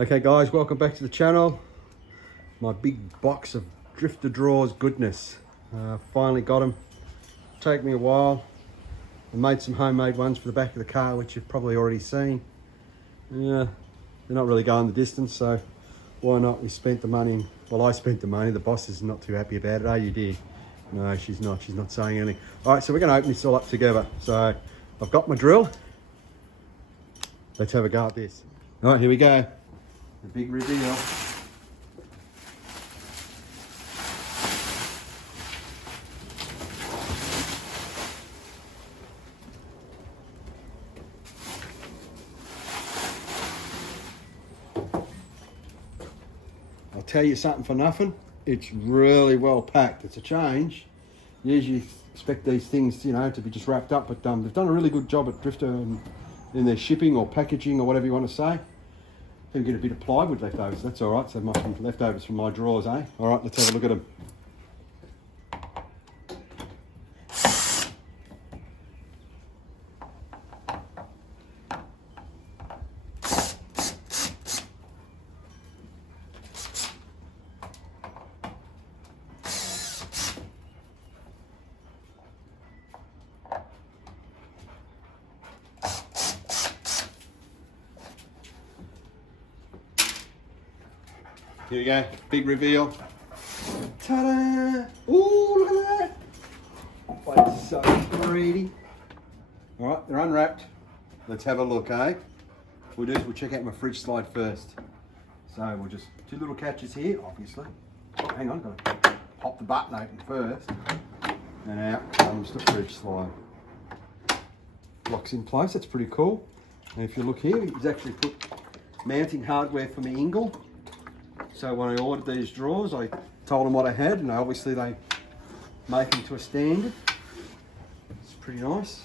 Okay guys, welcome back to the channel. My big box of Drifta Draws goodness. Finally got them. Take me a while. I made some homemade ones for the back of the car, which you've probably already seen. Yeah, they're not really going the distance, so why not? We spent the money. Well, I spent the money. The boss is not too happy about it. Oh, you did? No, she's not. She's not saying anything. All right, so we're going to open this all up together. So I've got my drill. Let's have a go at this. All right, here we go. The big reveal. I'll tell you something for nothing. It's really well packed. It's a change. Usually expect these things, you know, to be just wrapped up, but they've done a really good job at Drifta in their shipping or packaging or whatever you want to say. Then get a bit of plywood leftovers. That's all right. So there must be leftovers from my drawers, eh? All right, let's have a look at them. Here we go, big reveal. Ta-da! Ooh, look at that! Oh, it's so pretty. All right, they're unwrapped. Let's have a look, eh? We'll check out my fridge slide first. So we'll just, two little catches here, obviously. Oh, hang on, gotta pop the button open first. And out comes the fridge slide. Locks in place, that's pretty cool. And if you look here, he's actually put mounting hardware for my ingle. So when I ordered these drawers, I told them what I had, and obviously they make them to a standard. It's pretty nice.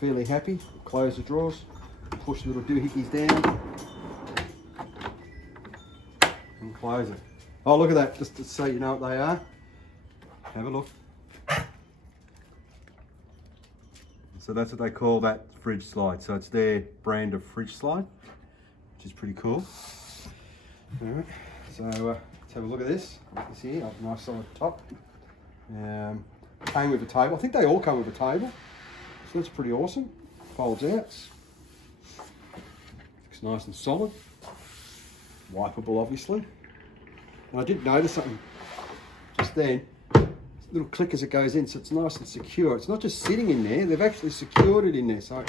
Fairly happy. Close the drawers, push the little doohickeys down, and close it. Oh, look at that, just to so you know what they are. Have a look. So that's what they call that fridge slide. So it's their brand of fridge slide, which is pretty cool. All right, so let's have a look at this. This here, a nice solid top. Came with a table. I think they all come with a table, so that's pretty awesome. Folds out. Looks nice and solid. Wipeable, obviously. And I did notice something just then. Little click as it goes in, so it's nice and secure. It's not just sitting in there; they've actually secured it in there, so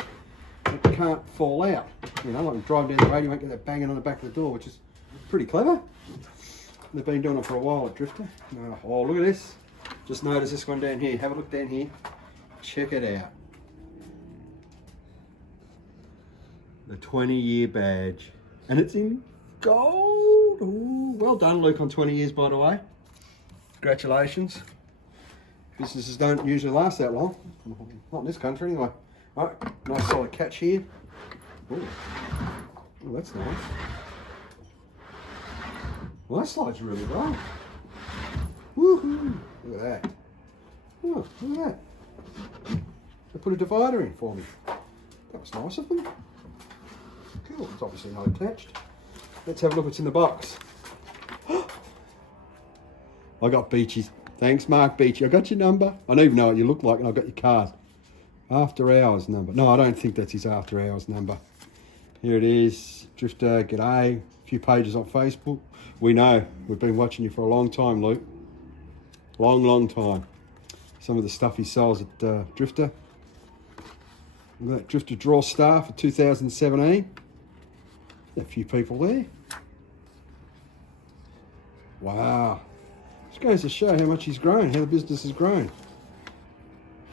it can't fall out. You know, like you drive down the road, you won't get that banging on the back of the door, which is pretty clever. They've been doing it for a while at Drifta. Oh, look at this. Just notice this one down here. Have a look down here. Check it out. The 20-year badge. And it's in gold. Ooh, well done, Luke, on 20 years, by the way. Congratulations. Businesses don't usually last that long. Not in this country, anyway. All right, nice solid catch here. Ooh. Oh, that's nice. Well, that slides really well. Woohoo! Look at that. Oh, look at that. They put a divider in for me. That was nice of them. Cool. It's obviously not attached. Let's have a look what's in the box. I got Beachy's. Thanks, Mark Beachy. I got your number. I don't even know what you look like, and I got your card. After hours number. No, I don't think that's his after hours number. Here it is. Drifta, g'day. A few pages on Facebook. We know. We've been watching you for a long time, Luke. Long time. Some of the stuff he sells at Drifta. Look at that Drifta Draws star for 2017. A few people there. Wow. Just goes to show how much he's grown, how the business has grown.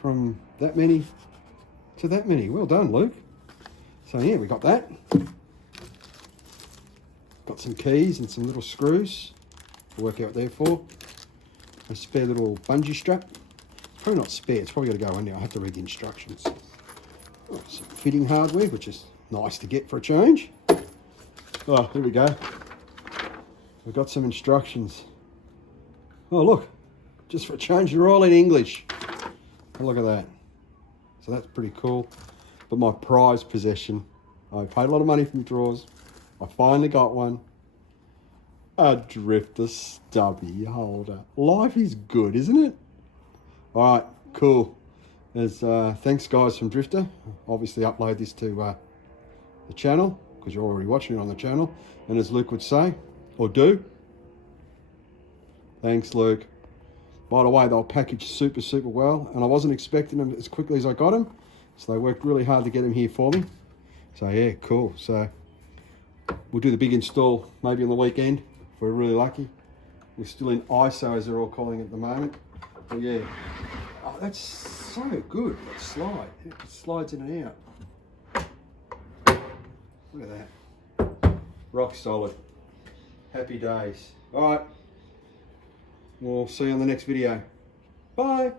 From that many to that many. Well done, Luke. So yeah, we got that. Got some keys and some little screws to work out what they're for. A spare little bungee strap. Probably not spare, it's probably got to go in there. I have to read the instructions. Oh, some fitting hardware, which is nice to get for a change. Oh, here we go. We've got some instructions. Oh, look, just for a change, they're all in English. Oh, look at that. So that's pretty cool. But my prized possession, I paid a lot of money for my drawers. I finally got one. A Drifta stubby holder. Life is good, isn't it? All right, cool. There's thanks guys from Drifta. Obviously upload this to the channel because you're already watching it on the channel. And as Luke would say, or do, thanks Luke. By the way, they were packaged super, super well, and I wasn't expecting them as quickly as I got them. So they worked really hard to get them here for me. So yeah, cool. So we'll do the big install maybe on the weekend if we're really lucky. We're still in ISO as they're all calling it at the moment. But yeah, oh, that's so good, that slide. It slides in and out. Look at that. Rock solid. Happy days. All right. We'll see you on the next video. Bye.